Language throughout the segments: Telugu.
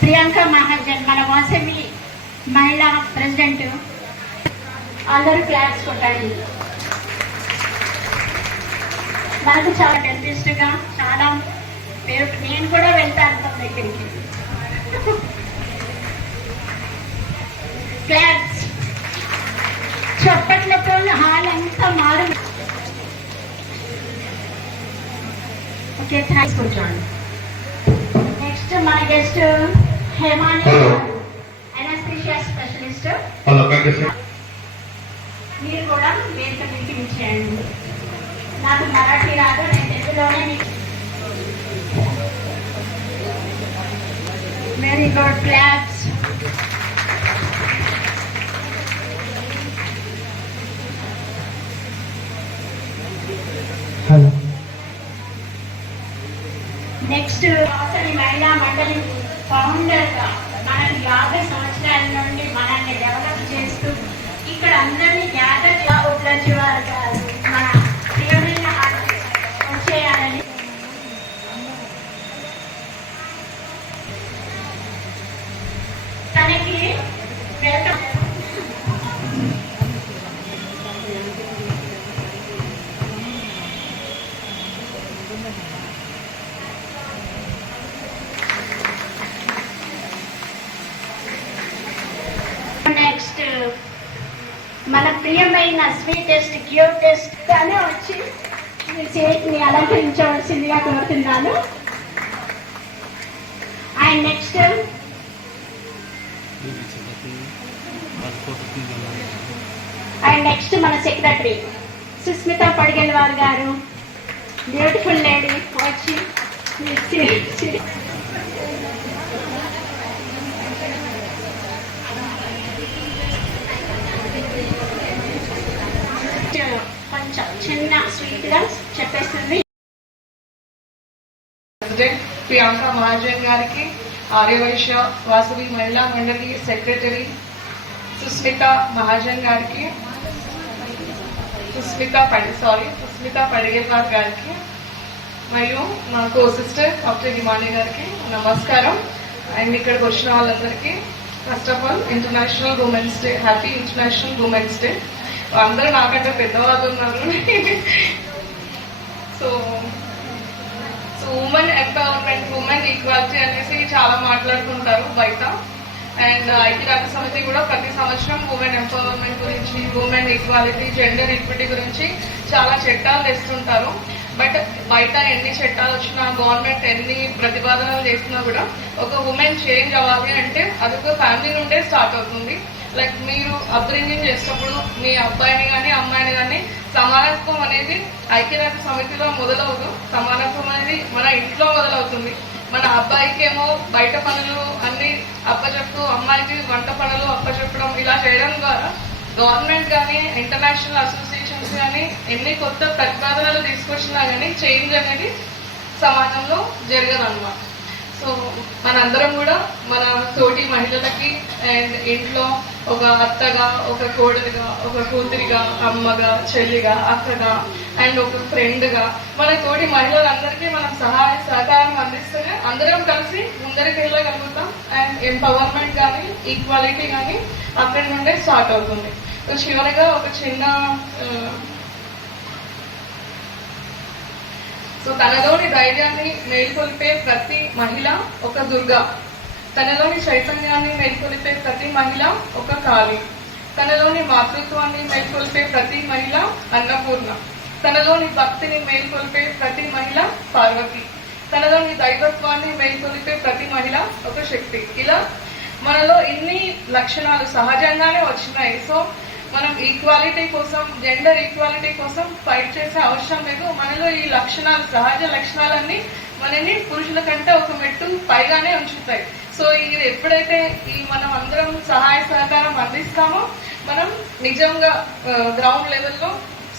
ప్రియాంక మహాజన్ మన వాసవి మహిళా ప్రెసిడెంట్. అందరూ క్లాప్స్ కొట్టండి. నాకు చాలా డెంటిస్ట్గా చాలా నేను కూడా వెళ్తాను తన దగ్గరికి. క్లాప్స్ చప్పట్లతో హాల్ అంతా మారు. Okay, thanks. కూర్చోండి. నెక్స్ట్ మన గెస్ట్ హేమాని, అనస్థీషియా స్పెషలిస్ట్. మీరు కూడా వేదిక మీకు ఇచ్చేయండి. నాకు మరాఠీ రాదు, నేను తెలుగులోనే very good. Claps. Next Vasavi మహిళా మండలి ఫౌండర్ గా మనకి 50 సంవత్సరాల నుండి మనల్ని డెవలప్ చేస్తూ ఇక్కడ అందరినీ గ్యాదర్ ఉపలబ్ధివారు గారు మన ప్రియమైన వచ్చేయాలని తనకి వెల్కమ్. నెక్స్ట్ మన ప్రియమైన స్వీటెస్ట్ క్యూటెస్ట్ గానే వచ్చి మీ చేతిని అలంకరించవలసిందిగా కోరుతున్నాను. అండ్ నెక్స్ట్ మన సెక్రటరీ సుస్మిత పడిగెల్వార్ గారు, బ్యూటిఫుల్ లేడీ వచ్చి కొంచెం చిన్న స్వీట్ గా చెప్పేస్తుంది. ప్రియాంక మహాజన్ గారికి, ఆర్యవైశ్య వాసవి మహిళా మండలి సెక్రటరీ సుస్మిత మహాజన్ గారికి, సుస్మిత పడిగేవార్ గారికి, మరియు మా కో సిస్టర్ డాక్టర్ హిమాని గారికి నమస్కారం. అండ్ ఇక్కడికి వచ్చిన వాళ్ళందరికీ first of all international women's day, happy international women's day. అందరూ నాకంటే పెద్దవాళ్ళు ఉన్నారు. So women empowerment, women equality అనేసి చాలా మాట్లాడుకుంటారు బయట. అండ్ ఐక్యరాజ్య సమితి కూడా ప్రతి సంవత్సరం ఉమెన్ ఎంపవర్మెంట్ గురించి, ఉమెన్ ఈక్వాలిటీ, జెండర్ ఈక్విటీ గురించి చాలా చట్టాలు తెస్తుంటారు. బట్ బయట ఎన్ని చట్టాలు వచ్చినా, గవర్నమెంట్ ఎన్ని ప్రతిపాదనలు చేసినా కూడా ఒక ఉమెన్ చేంజ్ అవ్వాలి అంటే అది ఒక ఫ్యామిలీ నుండే స్టార్ట్ అవుతుంది. లైక్ మీరు అప్బ్రింగింగ్ చేసినప్పుడు మీ అబ్బాయిని కానీ అమ్మాయిని కానీ సమానత్వం అనేది ఐక్యరాజ్య సమితిలో మొదలవుతూ, సమానత్వం అనేది మన ఇంట్లో మొదలవుతుంది. మన అబ్బాయికి ఏమో బయట పనులు అన్ని అప్పచెప్తూ అమ్మాయికి వంట పనులు అప్పచెప్పడం, ఇలా చేయడం ద్వారా గవర్నమెంట్ కానీ ఇంటర్నేషనల్ అసోసియేషన్స్ కానీ ఎన్ని కొత్త ప్రతిపాదనలు తీసుకొచ్చినా కానీ చేంజ్ అనేది సమాజంలో జరగదన్నమాట. సో మనందరం కూడా మన తోటి మహిళలకి అండ్ ఇంట్లో ఒక అత్తగా, ఒక కోడలిగా, ఒక కూతురిగా, అమ్మగా, చెల్లిగా, అక్కగా అండ్ ఒక ఫ్రెండ్గా మన తోటి మహిళలందరికీ మనం సహాయ సహకారం అందిస్తేనే అందరం కలిసి ముందరికి వెళ్ళగలుగుతాం. అండ్ ఎంపవర్మెంట్ కానీ ఈక్వాలిటీ కానీ అక్కడి నుండే స్టార్ట్ అవుతుంది. సో చివరిగా ఒక చిన్న తనలోని ధైర్యాన్ని మేల్కొల్పే ప్రతి మహిళ ఒక దుర్గా, తనలోని చైతన్యాన్ని మేల్కొల్పే ప్రతి మహిళ ఒక కాళి, తనలోని మాతృత్వాన్ని మేల్కొల్పే ప్రతి మహిళ అన్నపూర్ణ, తనలోని భక్తిని మేల్కొల్పే ప్రతి మహిళ పార్వతి, తనలోని దైవత్వాన్ని మేల్కొల్పే ప్రతి మహిళ ఒక శక్తి. ఇలా మనలో ఇన్ని లక్షణాలు సహజంగానే వచ్చినాయి. సో మనం ఈక్వాలిటీ కోసం, జెండర్ ఈక్వాలిటీ కోసం ఫైట్ చేసే అవసరం లేదు. మనలో ఈ లక్షణాలు, సహజ లక్షణాలన్నీ మనని పురుషుల కంటే ఒక మెట్టు పైగానే ఉంచుతాయి. సో ఇది ఎప్పుడైతే మనం అందరం సహాయ సహకారం అందిస్తామో మనం నిజంగా గ్రౌండ్ లెవెల్లో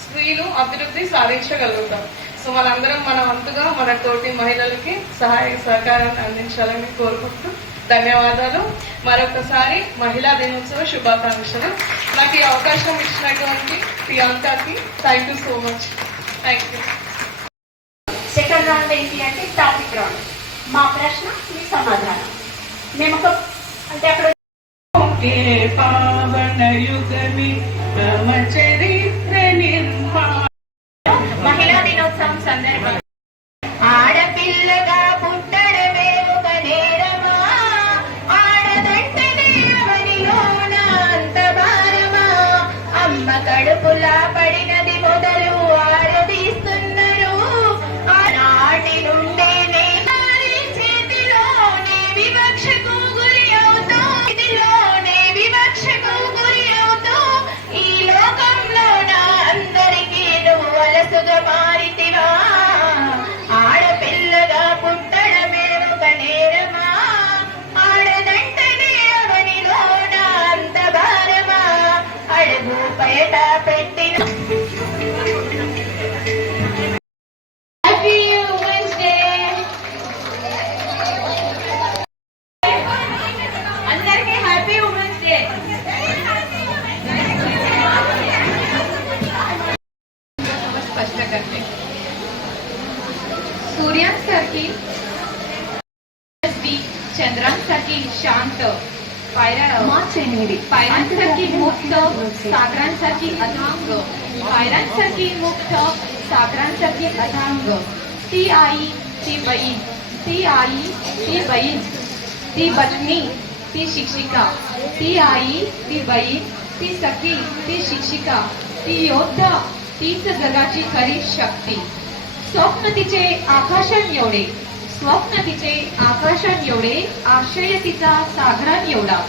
స్త్రీలు అభివృద్ధి సాధించగలుగుతాం. సో మనందరం మన వంతుగా మన తోటి మహిళలకి సహాయ సహకారాన్ని అందించాలని కోరుకుంటూ ధన్యవాదాలు. మరొకసారి మహిళా దినోత్సవ శుభాకాంక్షలు. నాకు ఈ అవకాశం ఇచ్చినటువంటి ప్రియాంకకి thank you so much. Thank you. Second round ఏంటి అంటే టాపిక్ రౌండ్. మా ప్రశ్న, మీ సమాధానం. మేము ఒక అంటే అక్కడ के पावन युग में मम चरित्र निर्माण మహిళా దినోత్సవం సందర్భంగా ఆడపిల్లగా పుట్టడమే ఒక నేరమా, ఆడదంటనే అవనిలోన అంత భారమా, అమ్మ కడుపులా పడినది మొదలు ఆడదీస్తున్నారు ఆనాటి నుండే నారి చేతిలోనే వివక్షకు గురి అవుతూ ఇదిలోనే వివక్షకు గురి అవుతూ ఈ లోకంలోన అందరికీ నువ్వు అలసుగా మారితివా, ఆడపిల్లగా పుట్టడమే ఒక నేరమా, ఆడదంటనే అవనిలోన అంత భారమా, అడుగు బయట పెట్టిన Happy Women's Day. అందరికీ హ్యాపీ ఉమెన్స్ డే. स्पष्ट करते सूर्यांसारखी चंद्रांसारखी शांत पायरांसारखी मुक्त सागरांसारखी अथांग पायरांसारखी मुक्त सागरांसारखी अथांग ती आई ती बहीण ती आई ती बहीण ती पत्नी ती शिक्षिका ती आई ती बहीण ती सखी ती शिक्षिका ती योद्धा तीच जगाची खरी शक्ती. स्वप्न तिचे आकाशात एवढे स्वप्न तिचे आकाशात एवढे आशय तिचा सागरात एवढा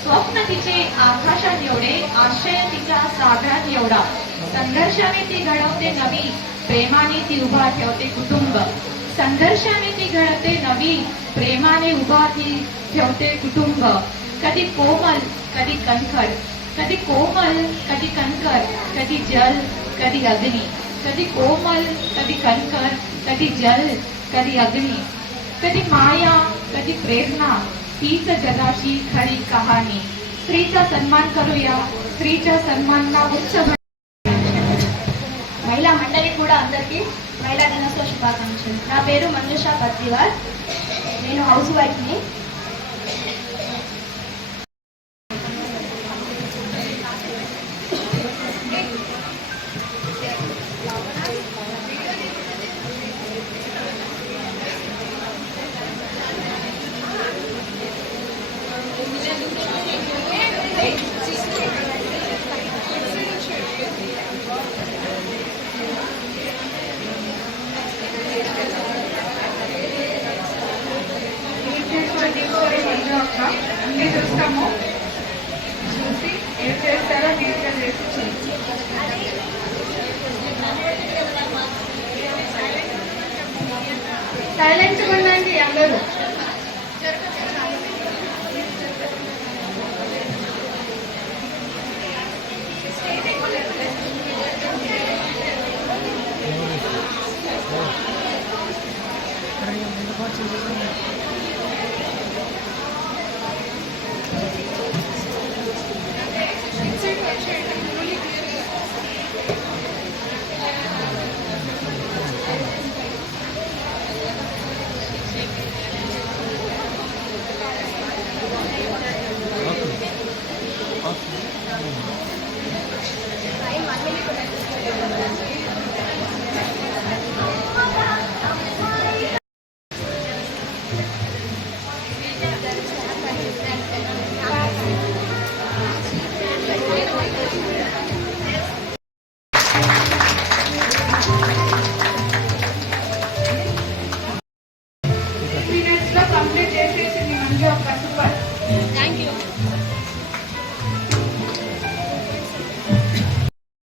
स्वप्न तिचे आकाशात एवढे आशय तिचा सागरात एवढा संघर्षाने ती घडवते नवी प्रेमाने ती उभा ठेवते कुटुंब संघर्षाने ती घडवते नवी प्रेमाने उभा ती ठेवते कुटुंब कधी कोमल कधी कणखर कधी कोमल कधी कणखर कधी जल कधी अग्नी कधी कोमल कधी कणखर कधी जल कधी अग्नी कधी माया कधी प्रेरणा हीच जगाची खरी कहाणी. स्त्रीचा सन्मान करूया स्त्रीच्या सन्मानाला उच्च మహిళా మండలి కూడా అందరికీ మహిళా దినోత్సవ శుభాకాంక్షలు. నా పేరు మంజుషా పత్రివార్, నేను హౌస్ వైఫ్ని. అన్ని చూస్తాము చూసి ఏం చేస్తారో నీట్గా చేసి సైలెంట్గా ఉండండి అందరూ.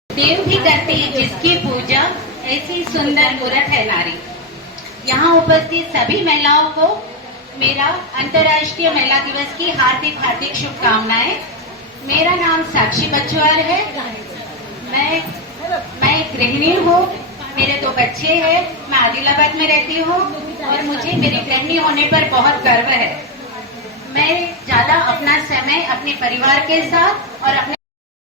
देव भी करते हैं जिसकी पूजा, ऐसी सुंदर मूर्त है नारी। यहाँ उपस्थित सभी महिलाओं को मेरा अंतर्राष्ट्रीय महिला दिवस की हार्दिक हार्दिक शुभकामनाएं। मेरा नाम साक्षी बच्चुआर है। मैं गृहिणी हूँ, मेरे 2 बच्चे हैं, मैं आदिलाबाद में रहती हूँ और मुझे मेरी गृहिणी होने पर बहुत गर्व है। मैं ज्यादा अपना समय अपने परिवार के साथ और अपने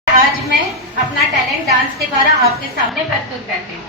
आज मैं अपना टैलेंट डांस के द्वारा आपके सामने प्रस्तुत करती हूँ।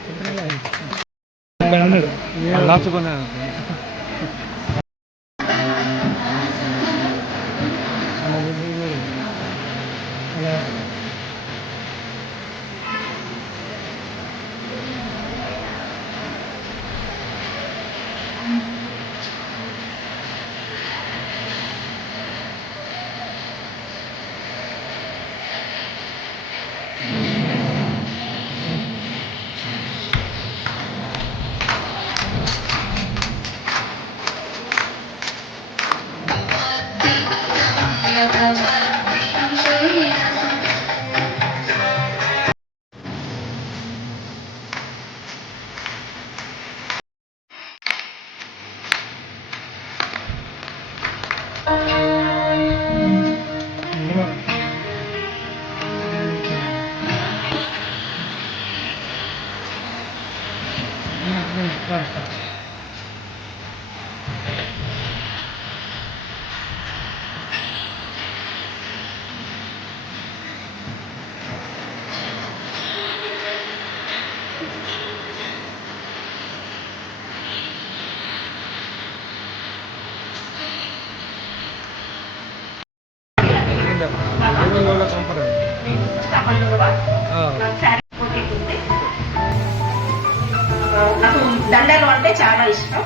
నాకు దండలు అంటే చాలా ఇష్టం.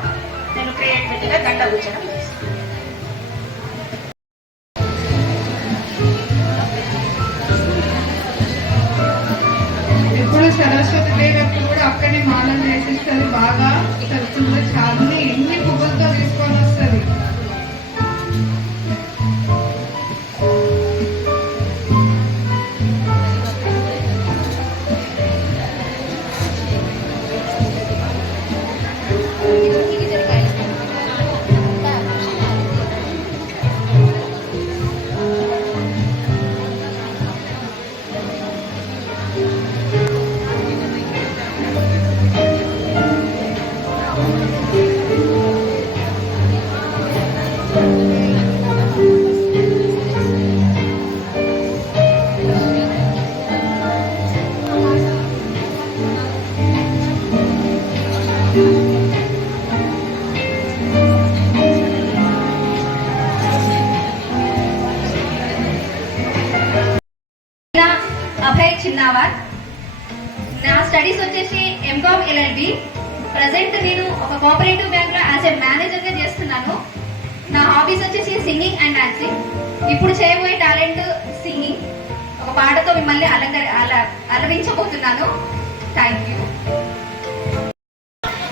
నేను క్రియేటివిటీగా దండ కూర్చోడం చేస్తాను. ఎప్పుడు సరస్వతి దేవతకి కూడా అక్కడనే మాలను నేర్పిస్తుంది. బాగా చదువుతుంది. చాలా ఎన్ని పువ్వులతో తీసుకొని వస్తుంది. అభయ్ చిన్నావార్. నా స్టడీస్ వచ్చేసి ఎంకామ్ ఎల్ఎల్బి. ప్రజెంట్ నేను ఒక కోఆపరేటివ్ బ్యాంక్ లో యాజ్ ఎ మేనేజర్ గా చేస్తున్నాను. నా హాబీస్ వచ్చేసి సింగింగ్ అండ్ డాన్సింగ్. ఇప్పుడు చేయబోయే టాలెంట్ సింగింగ్. ఒక పాటతో మిమ్మల్ని అలరించబోతున్నాను. Thank you.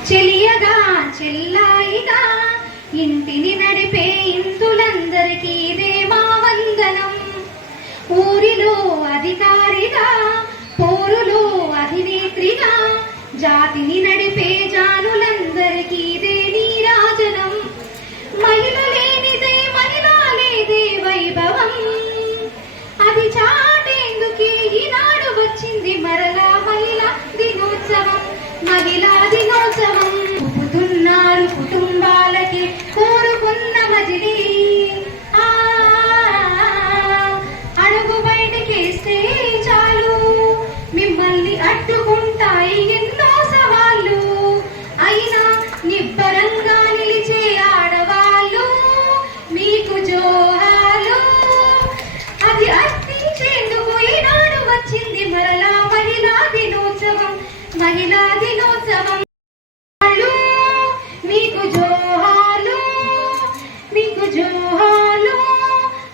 చెలియగా చెల్లాయిగా ఇంటిని నడిపే ఇంతులందరికీ ఇదే మా వందనం. ఊరిలో అధికారిగా పోరులో అధినేత్రిగా జాతిని నడిపే జానులందరికీ ఇదే నీరాజనం. మహిళ లేనిదే మహిళా లేదే వైభవం. అది చాటేందుకే ఈనాడు వచ్చింది మరలా మహిళా దినోత్సవం. మహిళా దినోత్సవం పుట్టుతున్నారు కుటుంబాలకి కోరుకున్న మజిలీ. అడుగు బయటకేస్తే చాలు మిమ్మల్ని అడ్డుకుంటాయి ఎన్నో సవాళ్ళు. అయినా నిబ్బరంగా నిలిచే ఆడవాళ్ళు మీకు జోహాలు. అది అర్థించేందుకు ఈనాడు వచ్చింది మరలా మహిళా దినోత్సవం. మహిళా దినోత్సవం మీకు జోహాలు మీకు జోహాలు.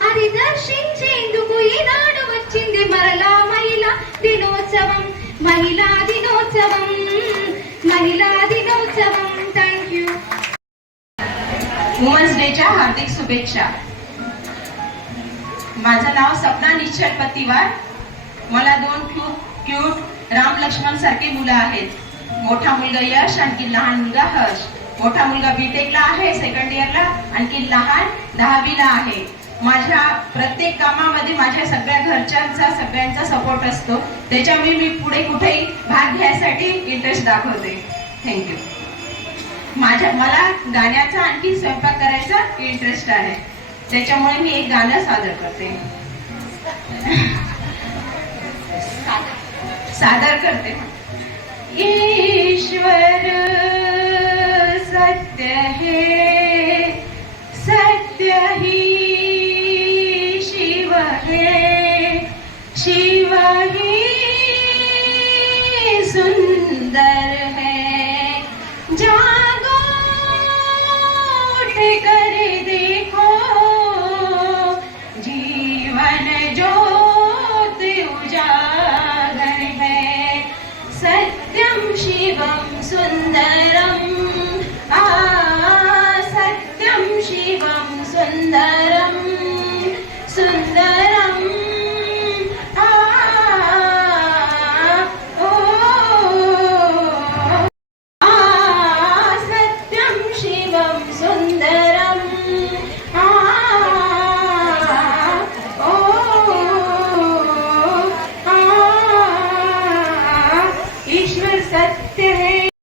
అది దర్శించేందుకు ఈనాడు వచ్చింది మరలా మహిళా దినోత్సవం. మహిళా దినోత్సవం महिला दिनोत्सवम. थँक्यू. वुमन्स डेच्या हार्दिक शुभेच्छा. माझं नाव सपना निश्चल पत्तीवार. मला 2 क्यूट राम लक्ष्मण सारखे मुलं आहेत. मोठा मुलगा यश आणखी लहान मुलगा हर्ष. मोठा मुलगा बीटेकला आहे, सेकंड इयरला, आणखी लहान 10वीला आहे. माझ्या प्रत्येक कामामध्ये माझ्या सगळ्या घरच्यांचा सगळ्यांचा सपोर्ट असतो. त्याच्यामुळे मी पुढे कुठेही भाग घ्यायसाठी इंटरेस्ट दाखवते. थँक्यू. मला गाण्याचा आणखी स्वयंपाक करायचा इंटरेस्ट आहे. त्याच्यामुळे मी एक गाणं सादर करते. ईश्वर सत्य है, सत्य ही शिव है, शिव ही सुंदर है। जागो उठ कर देखो, जीवन ज्योत उजागर है। सत्यम शिवम सुंदर